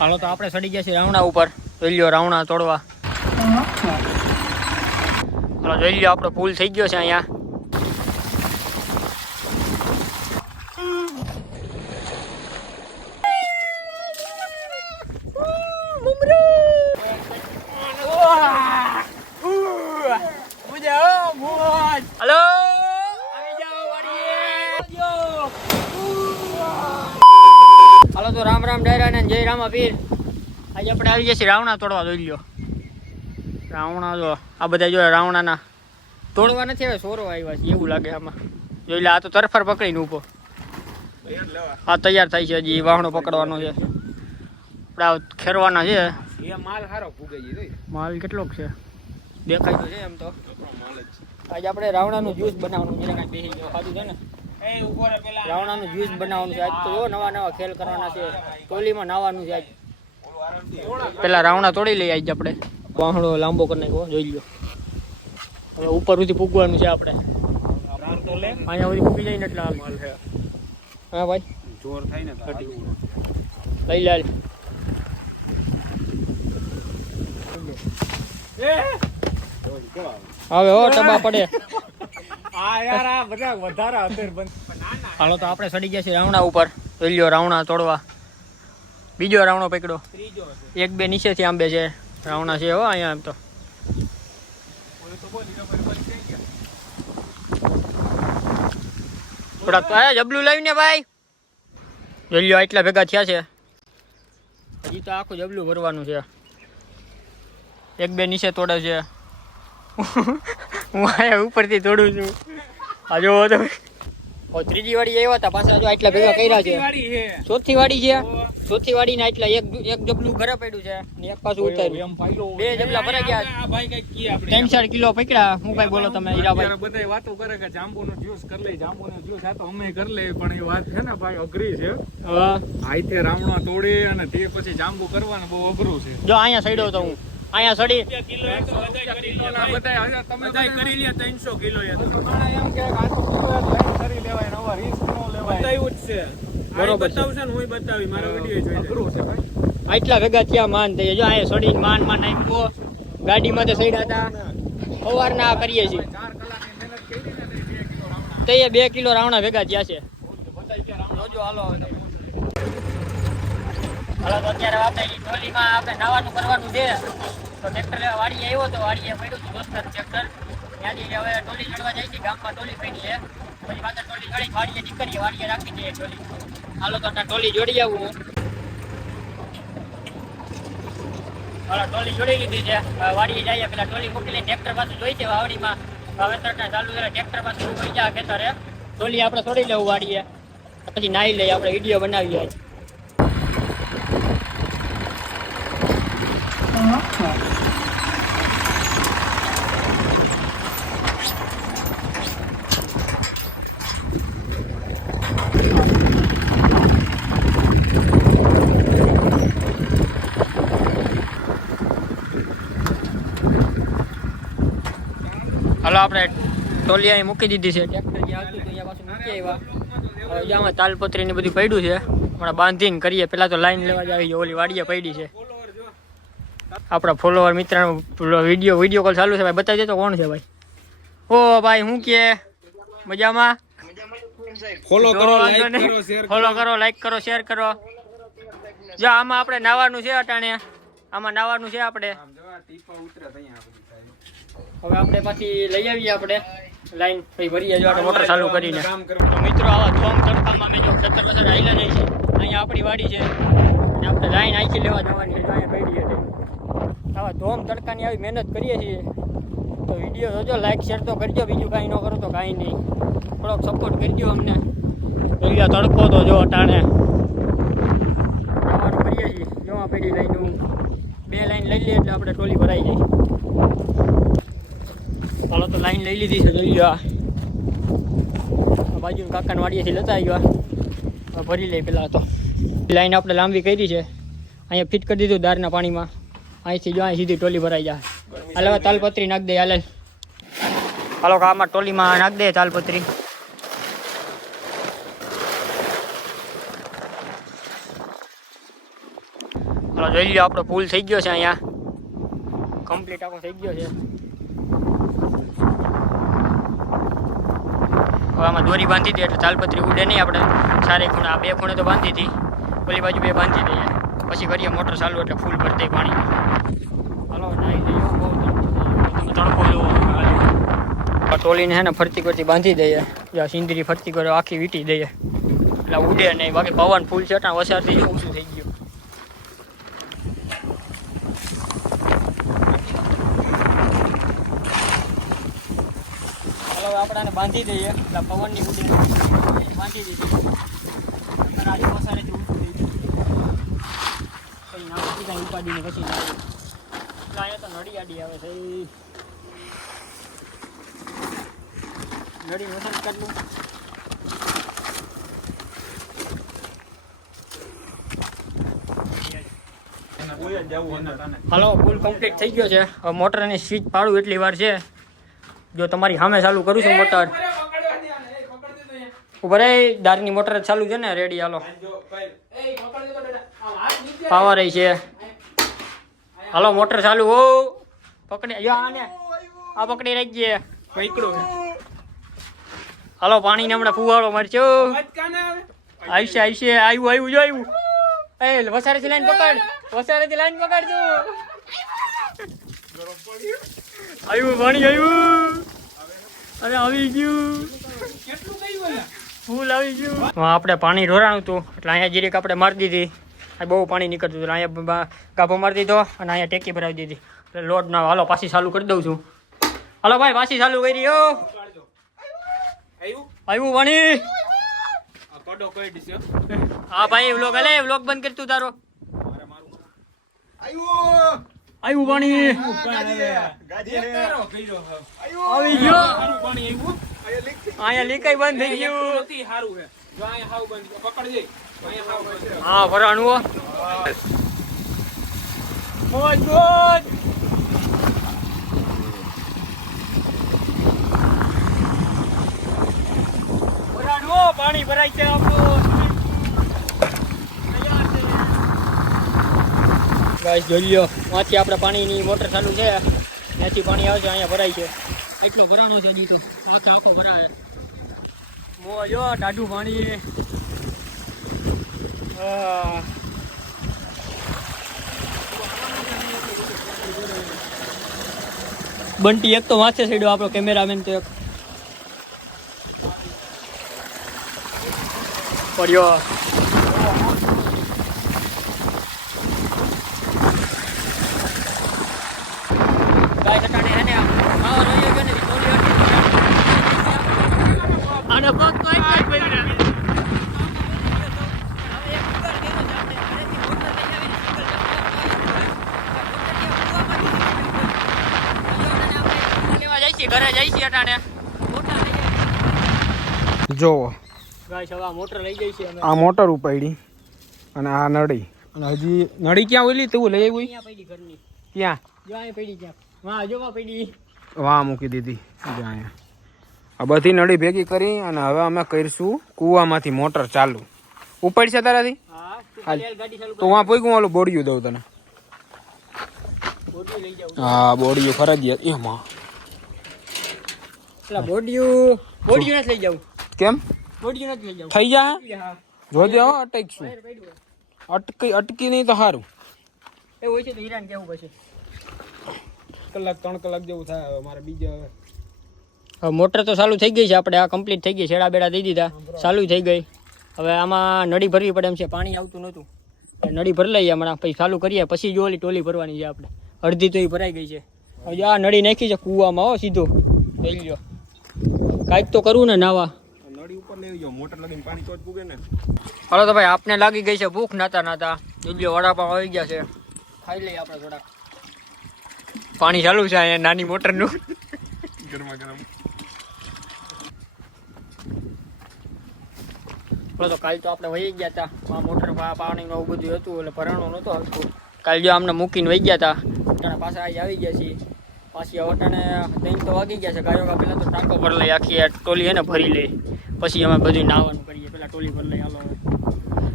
હાલો તો આપણે ચડી ગયા છીએ રાવણા ઉપર. જોઈ લ્યો રાવણા તોડવા. હાલો જોઈ લ્યો આપણો પુલ થઈ ગયો છે અહીંયા. હલો હાલો તો રામ રામ ડાયરા ને જય રામા પીર. આજે આપણે આવી ગયા છીએ રાવણા તોડવા. જોઈ લ્યો રાવણા. જો આ બધા જો રાવણાના તોડવા નથી આવે, સોરો આવ્યા છે એવું લાગે આમાં. જોઈ લે આ તો તરફર પકડીને ઊભો. હા તૈયાર થાય છે, હજી વાહણો પકડવાનો છે. આપણે ખેરવાના છે. માલ સારો ફૂગે છે. માલ કેટલોક છે દેખાય તો છે એમ તો. આજે આપણે રાવણાનું જ્યુસ બનાવવાનું છે. બેસી ગયો ખાધું છે ને. રાવણાનું જ્યુસ બનાવવાનું છે. આજ તો નવા નવા ખેલ કરવાના છે. ટોલીમાં નાવાનું છે આજ. પેલા રાવણા તોડી લઈએ આજ આપણે. વાહણો લાંબો કરી નાખ્યો. જોઈ લો હવે ઉપર સુધી પૂગવાનું છે આપણે. અહીંયા સુધી પૂગી જાય ને એટલે માલ છે. હા ભાઈ જોર થાય ને લઈ લે. હવે હો ટબા પડે. હાલો તો આપણે ચડી ગયા છીએ રાવણા ઉપર. જોઈ લ્યો રાવણા તોડવા. બીજો રાવણો પકડો. એક બે નીચેથી આંબે છે. રાવણા છે હો અહીંયા એમ તો. થોડાક જબલું લાવીને ભાઈ. જોઈ લ્યો આટલા ભેગા થયા છે. હજી તો આખું જબલું ભરવાનું છે. એક બે નીચે તોડે છે. હું આયા ઉપરથી તોડું છું. આ જોવો તો ત્રીજી વાડી આવ્યા હતા પાછા. જો આટલા ભેગા કર્યા છે. ચોથી વાડી છે. ચોથી વાડી ને આટલા એક જબલું ઘરે પડ્યું છે ને એક પાછું ઉતાર્યું. બે જબલા ભરાઈ ગયા. 3-4 કિલો પકડ્યા. હું ભાઈ બોલો તમે હીરાભાઈ? બધા વાતો કરે કે જાંબુનો જ્યુસ કરી લે, જાંબુનો જ્યુસ. આ તો અમે કરી લે, પણ એ વાત છે ને ભાઈ અઘરી છે. હાઈતે રાવણા તોડી અને તે પછી જાંબુ કરવાનું બહુ અઘરું છે. જો અહીંયા સડ્યો તો હું. અહીંયા સડી તમે કરી લે 300 કિલો એમ કે કરી લેવાય, નવા રિસ્ક નો લેવાય. બતાવ્યું જ છે. બરોબર બતાવશે ને હું બતાવી મારા વિડિયો જોઈ. અઘરું છે ભાઈ. આટલા ભેગા થયા માન થઈ. જો અહીંયા સડીને માન નાખ્યો. ગાડીમાં તો સડ્યા હતા. સવારના કરીએ છીએ 4 કલાકની મહેનત કરી ને 2 કિલો રાવણા. તો એ 2 કિલો રાવણા ભેગા થયા છે. જોજો હાલો હવે હાલો તો અત્યારે આપણે ટોલીમાં આપણે નાવાનું કરવાનું છે. તો ટ્રેક્ટર વાડીએ આવ્યો તો વાડીએ પડ્યું હતું દોસ્તર ટ્રેક્ટર. ત્યાંથી હવે ટોલી ચડવા જાય છે. ગામમાં ટોલી પડી છે. પછી પાછળ ટોલી ચડી વાડીએ નીકળીએ. વાડીએ રાખી દઈએ ટોલી. હાલો તો ટોલી જોડી આવું. હાલો ટોલી જોડી લીધી છે. વાડીએ જઈએ. પેલા ટોલી મૂકી લઈને ટ્રેક્ટર પાછું જોઈ છે વાવડીમાં વાવેતરના ચાલુ કરે. ટ્રેક્ટર પાછું ઉભી જાય ખેતરે. ટોલી આપણે છોડી લેવું વાડીએ. પછી નાહી લઈએ. આપણે વિડીયો બનાવીએ. હાલો આપણે ટોલી અહીં મૂકી દીધી છે. ટ્રેક્ટર જે આવતું હતું અહીંયા પાછું મૂકી આવ્યા. હવે આમાં તાલપત્રી ને બધું પડ્યું છે. હમણાં બાંધીને કરીએ. પેલા તો લાઈન લેવા જ આવી. ઓલી વાડીએ પડી છે. આપણા ફોલોવર મિત્રનો વિડીયો કોલ ચાલુ છે ભાઈ. બતાવી દે તો કોણ છે ભાઈ? ઓ ભાઈ હું કે મજામાં? ફોલો કરો, લાઈક કરો, શેર કરો. ફોલો કરો, લાઈક કરો, શેર કરો. જો આમાં આપણે નાવાનું છે અટાણે. આમાં નાવાનું છે આપણે. હવે આપણે પાછી લઈ આવીએ આપણે લાઈન પછી ભરીએ. જો આપણે મોટર ચાલુ કરીને મિત્રો આવા થોમ તડકામાં અમે જો ખેતર બસર આવેલા જાય છે. અહીંયા આપણી વાડી છે અને આપણે લાઈન આખી લેવા જવાની છે. અહીંયા પડી હતી. આવા ધોમ તડકાની આવી મહેનત કરીએ છીએ તો વિડીયો જોજો, લાઈક શેર તો કરજો. બીજું કાંઈ ન કરો તો કાંઈ નહીં. થોડોક સપોર્ટ કરજો અમને. પેલા તડકો તો જો અટાણે કરીએ છીએ. જોવા પડી લાઈન 2 લાઈન લઈ લઈએ એટલે આપણે ટોલી ભરાઈ જાય. હાલો તો લાઈન લઈ લીધી છે. જોઈ લો આ બાજુ કાકાને વાડીએથી લેતા આવ્યા. ભરી લઈ પેલા તો લાઈન આપણે લાંબી કરી છે. અહીંયા ફિટ કરી દીધું દારના પાણીમાં. અહીંથી જો અહીં સીધી ટોલી ભરાઈ જાય. હાલ હવે તાલપત્રી નાખ દે. હાલ હાલો આમાં ટોલીમાં નાખ દે તાલપત્રી. ચાલો જોઈ લો, આપણો પુલ થઈ ગયો છે અહીંયા, કમ્પ્લીટ આખો થઈ ગયો છે. હવે આમાં દોરી બાંધી હતી એટલે તાલપત્રી ઉડે નહીં. આપણે સારી ખૂણે આ 2 ખૂણે તો બાંધી હતી, ઓલી બાજુ 2 બાંધી દઈએ, પછી કરીએ મોટર ચાલુ એટલે ફૂલ ભરી દઈએ પાણી. હાલો નાહી જઈએ, બહુ તડકો જોવો. ટોલીને છે ને ફરતી કરતી બાંધી દઈએ, જ્યાં સિંદરી ફરતી કરે આખી વીટી દઈએ એટલે ઉડે નહીં. બાકી પવન ફૂલ છે ત્યાં વસારથી ઓછું થઈ ગયું. ચાલો આપણે બાંધી દઈએ એટલે પવનની ઉડે બાંધી દીધી. આજે વસારેથી ઊંચું થઈ ગયું, પછી નાખી કાંઈ ઉપાડીને પછી નાખી. એટલે અહીંયા તો નડી આડી આવે છે, નડી વસન કરલું. હાલો પુલ કમ્પ્લીટ થઈ ગયો છે. હવે મોટરની સ્વિચ પાડું એટલી વાર છે. જો તમારી સામે ચાલુ કરું છું મોટર, ઉપર દારની મોટર ચાલુ છે ને, રેડી. હાલો પાવર રહી છે. હાલો મોટર ચાલુ. હો પકડી આને, આ પકડી રાખજે. હાલો પાણીને હમણાં ફુવાળો મારજો. આવશે આવ્યું જો આવ્યું. એ વસારેથી લાઈન પકડ, વસારેથી લાઈન પકડજો. આવ્યું પાણી આવ્યું. અરે આવી ગયું, ફૂલ આવી ગયું. આપણે પાણી ઢોરાણું હતું એટલે અહીંયા જીરીક આપણે મારી દીધી. બહુ પાણી નીકળતું હતું, અહીંયા ગાભો મારી દીધો અને અહીંયા ટેકી ભરાવી દીધી એટલે લોડ ના. હાલો પાછી ચાલુ કરી દઉં છું. હાલો ભાઈ પાછી ચાલુ કરી. આવ્યું પાણી. હા ભાઈ વ્લોગ હલે, વ્લોગ બંધ કરતું તારો. આવ્યું પાણી આવી ગયો. અહીંયા લીકાઈ બંધ થઈ ગયું. હા ભરાણું પાણી ભરાય છે આપણું. ગાઈસ જોઈ લો, ત્યાંથી આપણે પાણીની મોટર ચાલુ છે, ત્યાંથી પાણી આવે છે, અહીંયા ભરાય છે. એટલો ભરાણો છે દીધો, આખો ભરાય. જો ટાઢું પાણી. બંટી એક તો માથે સીડ્યો આપણો કેમેરામેન, તો એક પડ્યો. ગાય સટાણે હે ને માવો રોયો ગયો ને ટોલી આને પગ તો આઈ ગઈ પડી રહ્યા. હવે એક ઉપર ગેરો છે, આપણે ઘરેથી મોટર લઈ આવીને સિંગલ લેવા જાય છે, ઘરે જાય છે અટાણે મોટર લઈ આવી. જો ગાઈસ હવે આ મોટર લઈ ગઈ છે અમે. આ મોટર ઉપાડી અને આ નળી, અને હજી નળી ક્યાં ઓલી તું લઈ આવી? અહીંયા પડી ઘરની. ક્યાં? જો અહીંયા પડી ક્યાં? વાહ જો વાહ પડી. વાહ મૂકી દીધી. અહીંયા આ બધી નળી ભેગી કરી અને હવે અમે કરીશું કૂવામાંથી મોટર ચાલુ. ઉપાડશે તારાથી? હા તું ખાલી ગાડી ચાલુ તો વાં પોઈકું ઓલું બોડિયું દઉં તને. બોડી લઈ જાવ. હા બોડિયું ફરજિયાત. એમાં પેલા બોડીયું નથી લઈ જાવ. કેમ બોડીયું નથી લઈ જાવ. થઈ જા? હા જોજે હો અટકશું. બહાર પડ્યું અટકી નહીં તો સારું. એ હોય છે તો હીરાને કેવું પછી. કલાક 3 કલાક જેવું થાય. હવે મારે બીજા હવે મોટર તો ચાલુ થઈ ગઈ છે, આપણે આ કમ્પ્લીટ થઈ ગઈ, છેડા બેડા દઈ દીધા, ચાલુ થઈ ગઈ. હવે આમાં નળી ભરવી પડે એમ છે, પાણી આવતું નહોતું, નળી ભરી લઈએ હમણાં, પછી ચાલુ કરીએ, પછી જો ઓલી ટોલી ભરવાની છે આપણે. અડધી તો એ ભરાઈ ગઈ છે. હવે આ નળી નાખી છે કૂવામાં, હો સીધો લઈ લો. કાંઈક તો કરવું ને નાવા. નળી ઉપર લઈ જાઓ, મોટર લગીને પાણી તો જ પૂગે ને. હાલો તો ભાઈ આપને લાગી ગઈ છે ભૂખ, નાતા નાતા દૂધિયો વડાપાવ આવી ગયા છે, ખાઈ લઈએ આપણે થોડાક. પાણી ચાલુ છે અહીંયા નાની મોટરનું. ગરમા ગરમ. તો કાલ તો આપણે વહી ગયા હતા, આ મોટર પાણીનું આવું બધું હતું એટલે ભરાણું નહોતું આવતું. કાલ જો આમને મૂકીને વહી ગયા હતા, અટાણે પાછા આજે આવી ગયા છીએ. પાછી અટાણે 3 તો વાગી ગયા છે. ગાયો પહેલાં તો ટાંકો ભરી લઈ, આખી ટોલી એને ભરી લઈ, પછી અમે બધું નાવાનું કરીએ. પહેલાં ટોલી ભરી લઈ. હાલો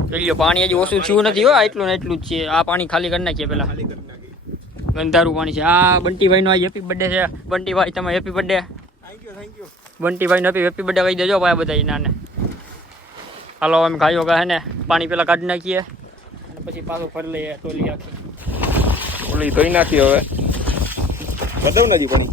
જોઈ લો પાણી હજી ઓછું થયું નથી હો, એટલું ને એટલું જ છે. આ પાણી ખાલી કરી નાખીએ પેલા. ગંધારું પાણી છે. આ બંટીભાઈ નો હેપી બર્થડે છે. બંટીભાઈ તમે હેપી બર્થડે. Thank you. બંટીભાઈ નો હેપી બર્થડે કહી દેજો ભાઈ બધા નાને. હાલો અમે ગાયો ગા હે ને પાણી પેલા કાઢી નાખીએ અને પછી પાછું ફરી લઈએ ટોલી આખી. ઓલી ધોઈ નાખી હવે. બતાવ નથી પણ.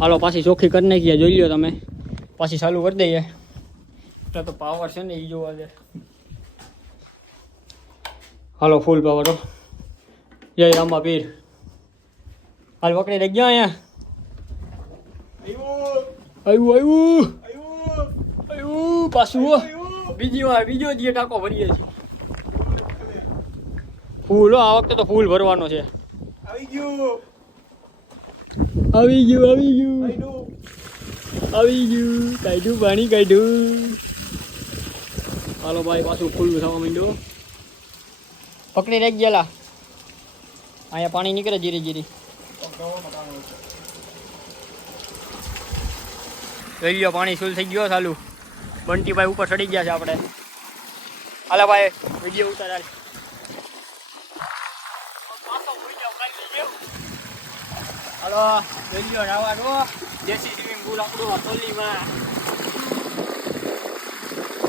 હાલો પાછી ચોખ્ખી કરી નાખીએ. જોઈ લો તમે પાછી ચાલુ કરી દઈએ. એટલે તો પાવર છે ને એ જોવા દે. હાલો ફૂલ પાવર હો. જય રામા પીર. હાલ પકડી રહી ગયા અહીંયા. આવ્યું પાછું હો. બીજો જે ટાંકો ભરીએ છીએ. ફૂલ હો, આ વખતે તો ફૂલ ભરવાનો છે. આવી ગયું કાઢ્યું પાણી કાઢ્યું. હાલો ભાઈ પાછું ફૂલ થવા માંડ્યો. પકડી રાખી ગયેલા. અહીંયા પાણી નીકળે ધીરે ધીરે. લઈ લ્યો પાણી ફૂલ થઈ ગયો ચાલુ. બંટીભાઈ ઉપર ચડી ગયા છે આપણે. હાલા ભાઈ વિડીયો ઉતાર. હાલો લઈ લ્યો નાવાનો દેશી સ્વિમિંગ પુલ આપણું ટોલીમાં.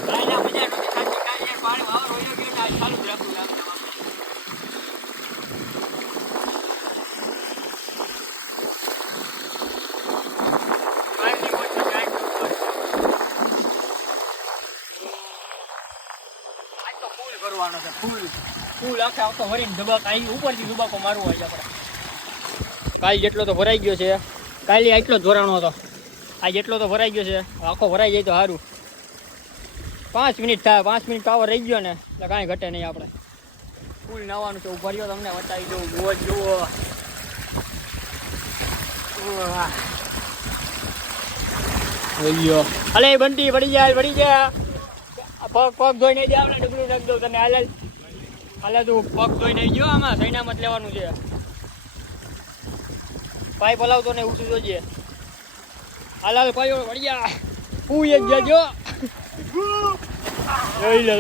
કાંઈ ના મજા નથી થતી. કાંઈ પાણી વાવર હોય ગયું ને આ ચાલુ જ રાખવું લાગે. કરવાનો છે ફૂલ આખે આખો ભરીને ધબાક આવી ઉપરથી ધબાકો મારવો હોય આપણે. કાલ જેટલો તો ભરાઈ ગયો છે. કાલે આટલો જ ભરાણો હતો. આજ એટલો તો ભરાઈ ગયો છે. આખો ભરાઈ જાય તો સારું. 5 મિનિટ થાય. 5 મિનિટ પાવર રહી ગયો ને એટલે કાંઈ ઘટે નહીં. આપણે ફૂલ નાવાનું છે. ઉભા રહ્યો તમને બતાવી દઉં. બહુ જ જુઓ. અલે બંટી પડી જાય. પગ ધોઈ નહીં દે. આપણે ડબલું નાખી દઉં તને. હાલે તું પગ ધોઈ નહીં ગયો. આમાં સૈનામાં જ લેવાનું છે. પાઇપ હલાવતો ને ઊંચું જોજે. હાલ પાયો વળ્યા. હું એક જજો લઈ લે.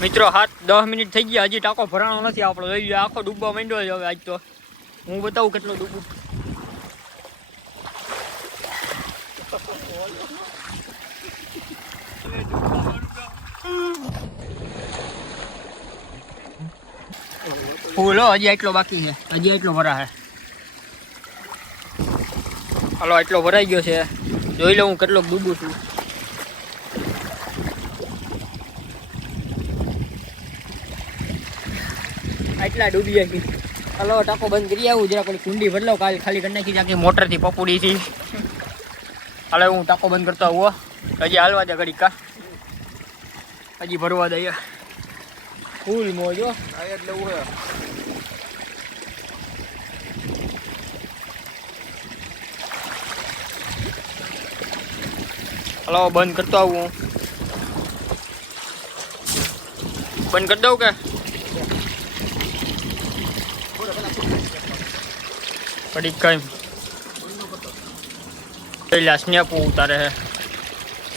મિત્રો 7-10 મિનિટ થઈ ગયા. હજી ટાંકો ભરાણો નથી આપણો. લઈ લે. આખો ડૂબવા માંડ્યો છે હવે. આજ તો હું બતાવું કેટલો ડૂબું. ફૂલ હજી એટલો બાકી છે. હજી એટલો ભરા છે. હાલો એટલો ભરાઈ ગયો છે. જોઈ લો હું કેટલોક ડૂબું છું. આટલા ડૂબી જાય. હાલો ટાંકો બંધ કરી આવું. જરા પેલી કુંડી બદલો. કાલ ખાલી કરી નાખી જાય મોટરથી પપુડી થી. હાલો હું ટાંકો બંધ કરતો આવું. હજી હાલવા દે ઘડી કા. હજી ભરવા દઈએ. ફૂલ મોજો એટલે હલો બંધ કરતો આવું. બંધ કરી દઉં કે પડી કઈ પેલા સ્નેપુ ઉતારે છે.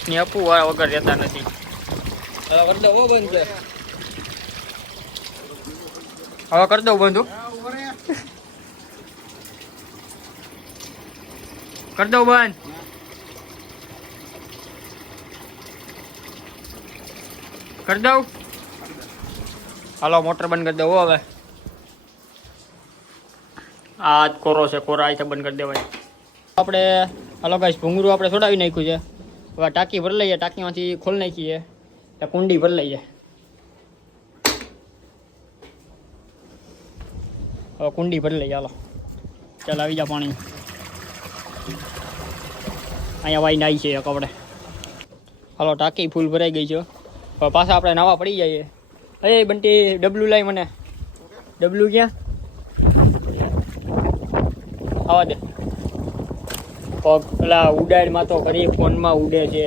સ્નેપુ વાળા વગર રહેતા નથી. કરી દઉં બંધ છે. હવે કરી દઉં બંધ. કરી દઉં બંધ. કરી દઉં. હાલો મોટર બંધ કરી દઉં હવે. આ જ કોરો છે. કોરા અહીંથી બંધ કરી દેવાય. આપણે હાલો ગાઈસ ભૂંગળું આપણે છોડાવી નાખ્યું છે. હવે ટાંકી ભરી લઈએ. ટાંકીમાંથી ખોલી નાખીએ. કુંડી ભરી લઈએ. હવે કુંડી ભરી લઈએ. હાલો ચાલ આવી જા પાણી. અહીંયા વાઈને આવી છે કપડે. હાલો ટાંકી ફૂલ ભરાઈ ગઈ છે. હવે પાછા આપણે નાવા પડી જઈએ. અરે બંટી ડબલું લાવી મને. ડબલું ક્યાં? આવા દે. પગ પેલા ઉડાડમાં તો કરી ફોનમાં ઉડે છે.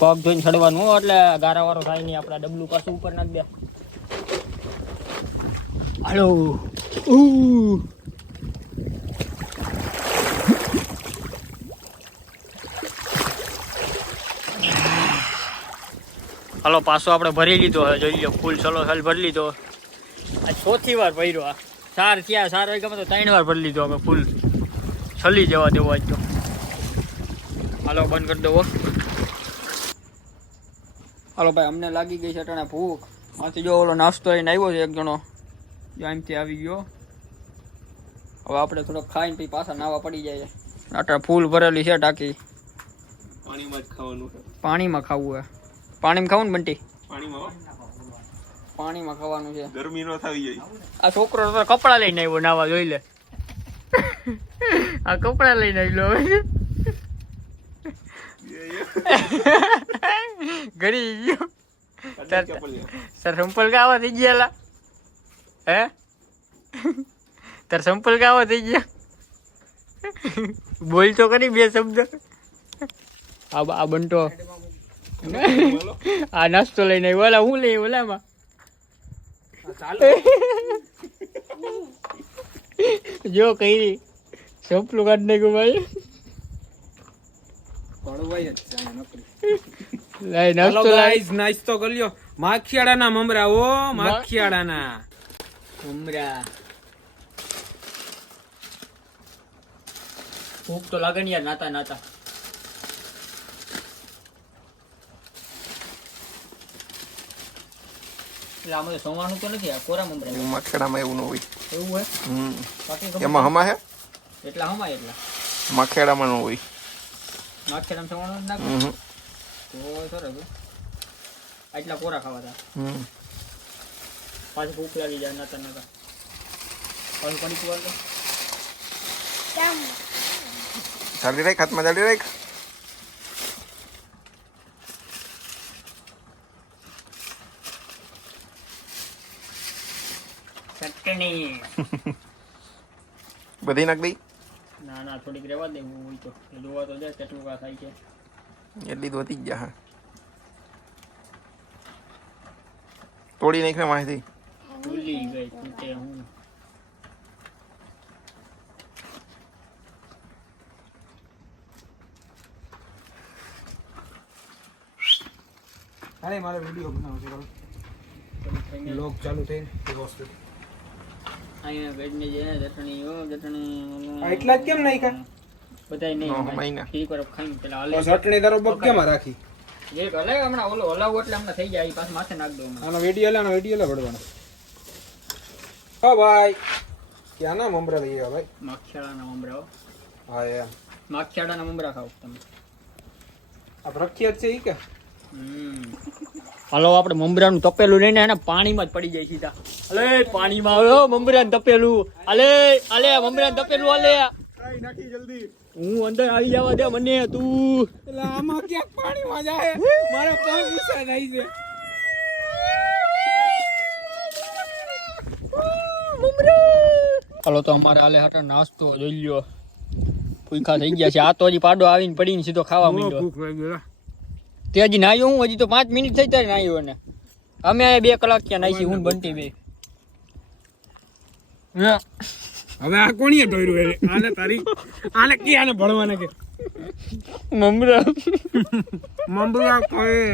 પગ જોઈને ચડવાનું હો, એટલે ગારાવાળો થાય નહીં. આપણા ડબલું પાછું ઉપર નાખ દે. હાલો. હાલો પાછો આપણે ભરી લીધો હવે. જોઈ લો ફૂલ ચલો સાલ ભરી લીધો. આ ચોથી વાર ભર્યો. આ સાર થયા, 4 વાગ્યામાં તો 3 વાર ભરી લીધો અમે ફૂલ. છલી જવા દેવો આજ તો. હાલો બંધ કરી દો. હાલો ભાઈ, અમને લાગી ગઈ છે અટાણે ભૂખ. આથી જો ઓલો નાસ્તો લઈને આવ્યો છે એક જણો, અહીંથી આવી ગયો. હવે આપણે થોડોક ખાઈને પછી પાછા નાવા પડી જાય. અટાણે ફૂલ ભરેલી છે ટાંકી. પાણીમાં જ ખાવાનું છે. પાણીમાં ખાવું હે. પાણીમાં ખાવું ને બંટી? પાણીમાં પાણીમાં ખાવાનું છે. ગરમી નો થઈ જાય. આ છોકરો તો કપડા લઈને આવ્યો નાવા, જોઈ લે. આ કપડા લઈને આવ્યો હવે. ઘરી ગયો. સર સંપલ કાવા થઈ ગયા. હે તાર સંપલ કાવા થઈ ગયા. બોલ તો કરી 2 શબ્દ. આ બંટો આ નાસ્તો લઈને આવ્યો. ઓલા હું લઈ ઓલામાં જો કઈ સંપલું કાઢ નાખ્યું ભાઈ. નાસ્તો કરી લ્યો. માખિયાળાના મમરા. ઓ માખિયાળાના મમરા. ભૂખ તો લાગે ને યાર નાતા નાતા. એટલે આમાં સવાનું તો નથી. આ કોરા મમરા. માખેડામાં એવું ન હોય. એવું હોય બાકી એમાં હમા હે એટલા હમાય એટલા માખેડામાં ન હોય. માખેડામાં સવાનું જ નાખો તો સરસ. આટલા કોરા ખાવા હતા. પાછી ભૂખ લાગી જાય નાતા નાતા. પાછું પડી કુવાર તો જાળી રાખ, હાથમાં જાળી રાખ. ચટણી બધી નાખ દઈ. ના ના થોડીક રહેવા દે. હોય તો જોવા તો જાય કેટલું કા થાય છે. એટલી તો વધી જ ગયા. હા તોડી નાખ ને માહિતી. ભૂલી ગઈ તૂટે હું. અરે મારે વિડિયો બનાવવો છે. લોક ચાલુ થઈ અહીંયા બેડની જે ચટણી ઓ ચટણી એટલા જ કેમ નાખ્યા? બધાય નો, નહીં હમાય ઠીક પર ખાઈને પેલા હાલે. ચટણી તારો બગ કેમ રાખી? એક હલે હમણાં ઓલો હલાવું એટલે હમણાં થઈ જાય. પાછું માથે નાખ દો હમણાં. આનો વિડિયો લે વડવાનો. હા ભાઈ, ક્યાંના મમરા લઈ આવ્યા ભાઈ? માખિયાળાના મમરા. હા એમ માખિયાળાના મમરા ખાવ તમે. આ પ્રખ્યાત છે ઈ કે? હાલો આપણે મમરાનું તપેલું લઈને એને પાણીમાં જ પડી જાય સીધા. અલે પાણીમાં આવ્યો મમરાનું તપેલું. અલે અલે મમરાનું તપેલું અલે નાખી જલ્દી. હું અંદર આવી જવા દે મને તું. એટલે આમાં ક્યાંક પાણીમાં જાય. મારા પગ ઊંચા થાય છે. હાલો તો અમારે હાલે હાટા નાસ્તો જોઈ લ્યો. ભૂખા થઈ ગયા છે. આ તો હજી પાડો આવીને પડીને સીધો ખાવા માંડ્યો. ભૂખ લાગી ગઈ. તે હજી નાહ્યો હું. હજી તો 5 મિનિટ થઈ ત્યારે નાહ્યો ને. અમે 2 કલાક ત્યાં નાહી હું બંટી બે. હવે આ કોણીએ ઢોર્યું? આને તારી આને કે આને ભળવાને કે મમરા મમરા કોઈ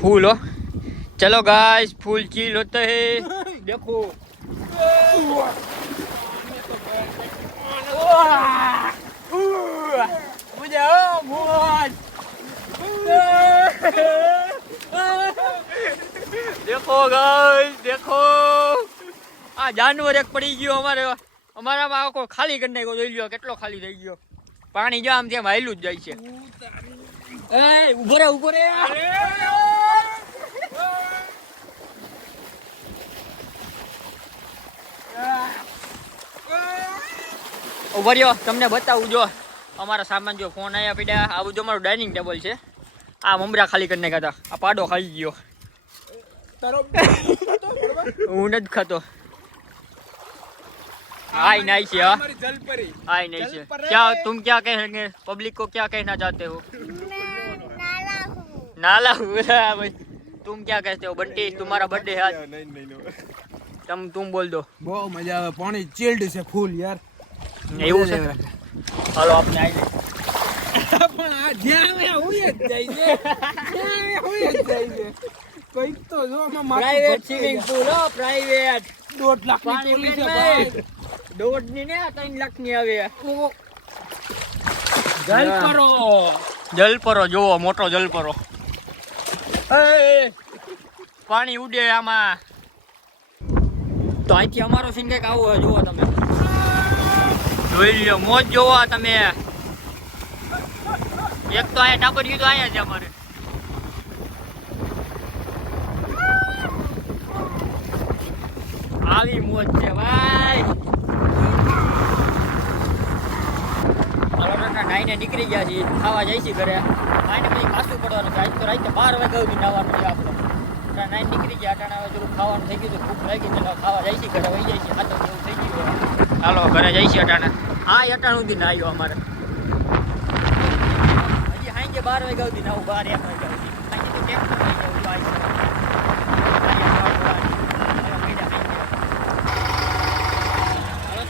फूल हो. चलो गाइस फूल चील होते हैं. देखो मुझे देखो गाइस देखो आ जानवर एक पड़ी गयो અમારામાં આખો ખાલી કરી નાખ્યો. જોઈ લ્યો કેટલો ખાલી થઈ ગયો. પાણી જો આમ તેમ હાલ્યું જ જાય છે. એ ઉભો રે ઉભો રે. ઉભો રહ્યો તમને બતાવું. જો અમારા સામાન જો ફોન આયા પડ્યા. આ બધું અમારું ડાઇનિંગ ટેબલ છે. આ મમરા ખાલી કરી નાખ્યા હતા. આ પાડો ખાઈ ગયો. હું નથી ખાતો हाय नाइस है हाय नाइस है क्या तुम क्या कहेंगे पब्लिक को क्या कहना चाहते हो नाला हुआ भाई तुम क्या कहते हो बंटी तुम्हारा बर्थडे है आज तुम बोल दो બહુ મજા આવે પાણી ચિલ્ડ છે ફૂલ યાર એવું છે હાલો આપણે આવી પણ આ જ્યાં આવે હોય જ જાય છે જ્યાં આવે હોય જ જાય છે કઈક તો જો આમાં પ્રાઇવેટ સ્વિમિંગ પૂલ હો પ્રાઇવેટ 2 લાખ પાણી ની પોલીસ છે ભાઈ દોઢ ની ને 3 લાખ ની આવે જલપરો જોવો મોટો જલપરો પાણી ઉડે આમાં તો અહીંથી અમારો સીન કંઈક આવો હોય જુઓ તમે જોઈ લો મોજ જોવો તમે એક તો અહીંયા ટાબરિયું તો અહીંયા છે અમારે આવી મોજ છે ભાઈ નાઈને નીકળી ગયા છીએ ખાવા જાય છે ઘરે નાઈને પછી પાછું પડવાનું છે આજ તો રાતે 12 વાગ્યા સુધી નાવાનું છે આપણે નાઈને નીકળી ગયા અટાણે હવે થોડું ખાવાનું થઈ ગયું ભૂખ લાગી એટલે ખાવા જાય છે ઘરે વહી જાય છે ખાતો જેવું થઈ ગયું હાલો ઘરે જાય છે અટાણે હા અટાણે સુધી ના આવ્યો અમારે હજી સાંજે 12 વાગ્યા સુધી નાવું 12 1 વાગ્યા સુધી સાંજે તો કેમ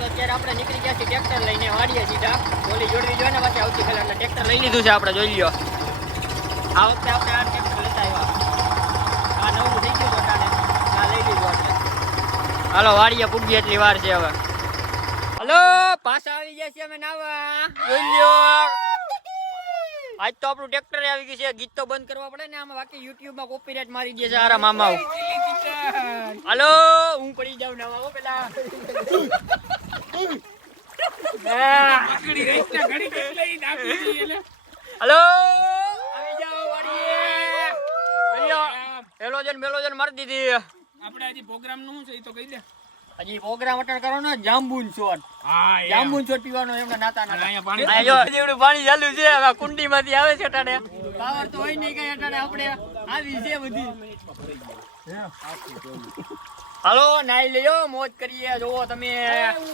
અત્યારે આપણે નીકળી ગયા છીએ ટ્રેક્ટર લઈને વાડીએ સીધા ઓલી જોડવી જોઈએ ને પાછી આવતી પહેલા એટલે ટ્રેક્ટર લઈ લીધું છે આપણે જોઈ લ્યો આ વખતે આપણે આ ટ્રેક્ટર લેતા આવ્યા આ નવું થઈ ગયું છે આ લઈ લીધું આપણે હાલો વાડીએ પૂગી એટલી વાર છે હવે હલો પાછા આવી ગયા છે અમે નાવા જોઈ લ્યો આજ તો આપણું ટ્રેક્ટર આવી ગયું છે ગીત તો બંધ કરવા પડે ને આમાં બાકી યુટ્યુબમાં કોપીરાઇટ મારી દે છે આરા મામા હલો હું પડી જાઉં નાવા હો પેલા હલો આવી જાઓ વાડીએ મેલોજન મારી દીધી આપણે હજી પ્રોગ્રામ નું શું છે એ તો કહી દે હજી પ્રોગ્રામ અટેન્ડ કરવાનો જાંબુન શોટ હા જાંબુન શોટ પીવાનો એમને નાતા અહીંયા જેવડું પાણી ચાલુ છે હવે કુંડીમાંથી આવે છે અટાણે પાવર તો હોય નહીં કઈ અટાણે આપણે આવી છે બધી હાલો નાઈ લેજો મોજ કરીએ જોવો તમે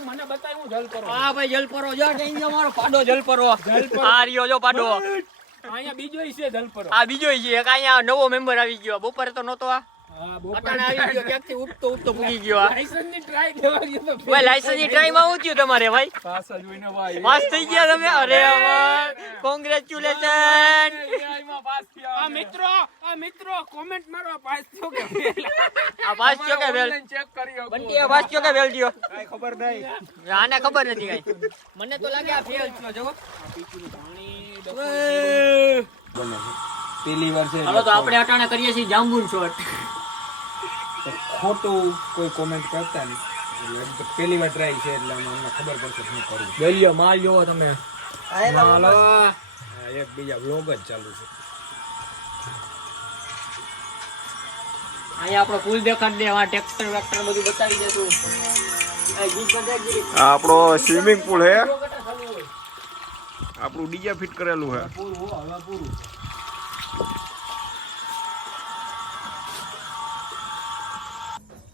મને બતાય હું જલપરો હા ભાઈ જલપરો જો ટેન્જ મારો પાડો જલપરો આ રહ્યો જો પાડો અહીંયા બીજો છે જલપરો આ બીજો છે એક અહીંયા નવો મેમ્બર આવી ગયો બપોરે તો નતો આ હા અટાણે આવી ગયો ક્યાંકથી ઉઠતો પૂગી ગયો આ લાયસન્સ ની ટ્રાય દેવા ગયો તો ભાઈ લાયસન્સ ની ટ્રાય માં શું થયું તમારે ભાઈ પાછા જોઈને ભાઈ પાસ થઈ ગયા તમે અરે વાહ કોંગ્રેચ્યુલેશન આ મિત્રો કોમેન્ટ મારો આ પાસ થયો કે ફેલ આ પાસ થયો કે ફેલ ચેક કરી બંટી આ પાસ થયો કે ફેલ થયો કાઈ ખબર નહીં આને ખબર નથી કઈ મને તો લાગે આ ફેલ થયો જો પેલી વાર છે હાલો તો આપણે અટાણે કરીએ છીએ જાંબુન શોટ ખોટું કોઈ કોમેન્ટ કરતા નહીં એટલે પેલી વાર ટ્રાય છે એટલે અમને ખબર પડશે શું કરવું ગલ્યો માલ જોવો તમે હાલો એક બીજા વ્લોગ જ ચાલુ છે અહીંયા આપણો પુલ દેખાડ દે આ ટ્રેક્ટર વેક્ટર બધું બતાવી દે તું આ ગીત બતાવી દે આ આપણો સ્વિમિંગ પુલ હે આપણું ડીજે ફિટ કરેલું હે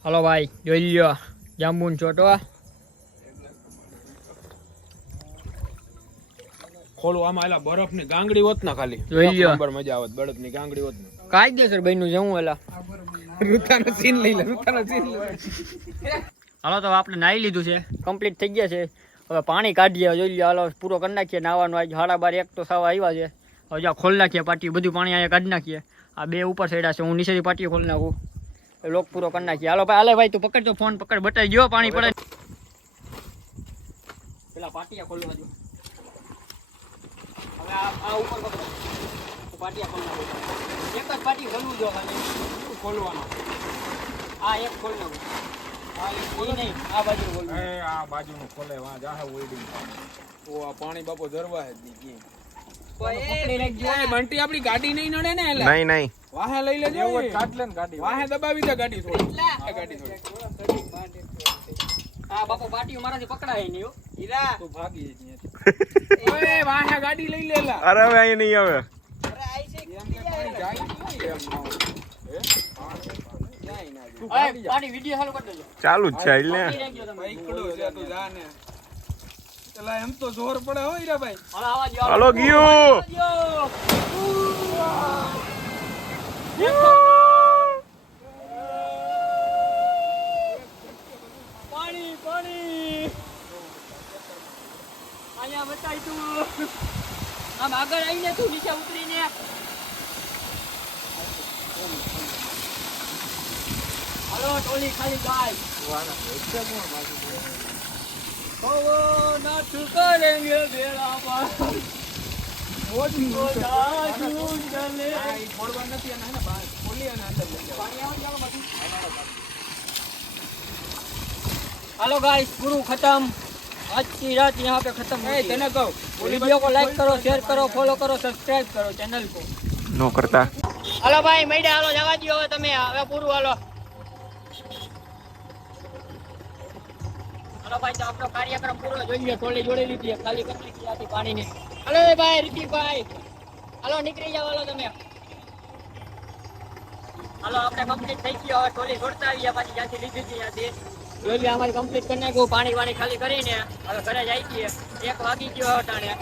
હાલો ભાઈ જોઈ લ્યો જાંબુન શોટ ખોલું આમાં એલા બરફ ની ગાંગડી હોત ને ખાલી જોઈ લ્યો નંબર મજા આવત બરફ ની ગાંગડી હોત ને કાયદેસર બન્યું છે હું એલા રૂતાનો સીન લઈ લે હાલો તો આપણે નાહી લીધું છે કમ્પ્લીટ થઈ ગયા છે હવે પાણી કાઢીએ જોઈ લ્યો હાલો પૂરો કરી નાખીએ નાવાનું આજ 12:30 1 તો સાવ આવ્યા છે હવે જ્યાં ખોલી નાખીએ પાટીઓ બધું પાણી અહીંયા કાઢી નાખીએ આ બે ઉપર સાઈડ છે હું નીચેથી પાટીઓ ખોલી નાખું લોક પૂરો કરી નાખીએ હાલો ભાઈ હાલે ભાઈ તું પકડ તો ફોન પકડ બતાવી ગયો પાણી પડે પેલા પાટિયા ખોલવા દો હવે આ ઉપર પકડો પાટિયા ખોલી નાખો એક જ પાટી ખોલવું જો ખાલી ખોલવાનો આ એક ખોલ નાખો આ એક નહીં આ બાજુ ખોલવું આ બાજુનું ખોલે વાં જાહે વેડિંગ ઓ આ પાણી બાપો જરવા હે દી બંટી આપણી ગાડી નહીં નડે ને એલા નહીં વાહે લઈ લેજો કાઢ લે ને ગાડી વાહે દબાવી દે ગાડી થોડી ગાડી થોડી આ બાપો પાટીઓ મારાથી પકડાય નહીં હો હીરા તું ભાગી ઓય વાહે ગાડી લઈ લેલા અરે હવે અહીં નહીં આવે પાણી વિડીયો ચાલુ કરી દેજો. ચાલુ જ છે એટલે પાણી રાખજો તમે. એમ તો જોર પડે હો હીરાભાઈ. હાલો, આવા જ આવો. હાલો ગયું પાણી પાણી અહીંયા બતાય તું આમ આગળ આવીને તું નીચે ઉતરીને હાલો ટોલી ખાલી ગાય ના ચુકારેંગે બેડા પર हेलो गाइस गुरु खत्म आज की रात यहाँ पे खत्म है तेने को वीडियो को लाइक करो शेयर करो फॉलो करो सब्सक्राइब करो चैनल को નો કરતા हेलो भाई मैडा हालो जवा दियो હવે તમે હવે પૂરું હાલો हेलो भाई तो આપણો કાર્યક્રમ પૂરો જોઈએ ટોલી જોડી લીધી ખાલી કરી નાખી આથી પાણીની हेलो भाई ऋतिक भाई હાલો નીકળી જાવ હાલો તમે હાલો આપણે કમ્પ્લીટ થઈ ગયો હવે ટોલી છોડતા આવીએ પાછી જ્યાંથી લીધી હતી ત્યાંથી જોઈએ અમારી કમ્પ્લીટ કરી નાખ્યું પાણી વાણી ખાલી કરીને હવે ઘરે જાય છીએ 1 વાગી ગયો અટાણે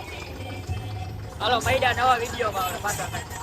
હાલો મૈડા નવા વિડીયોમાં પાછા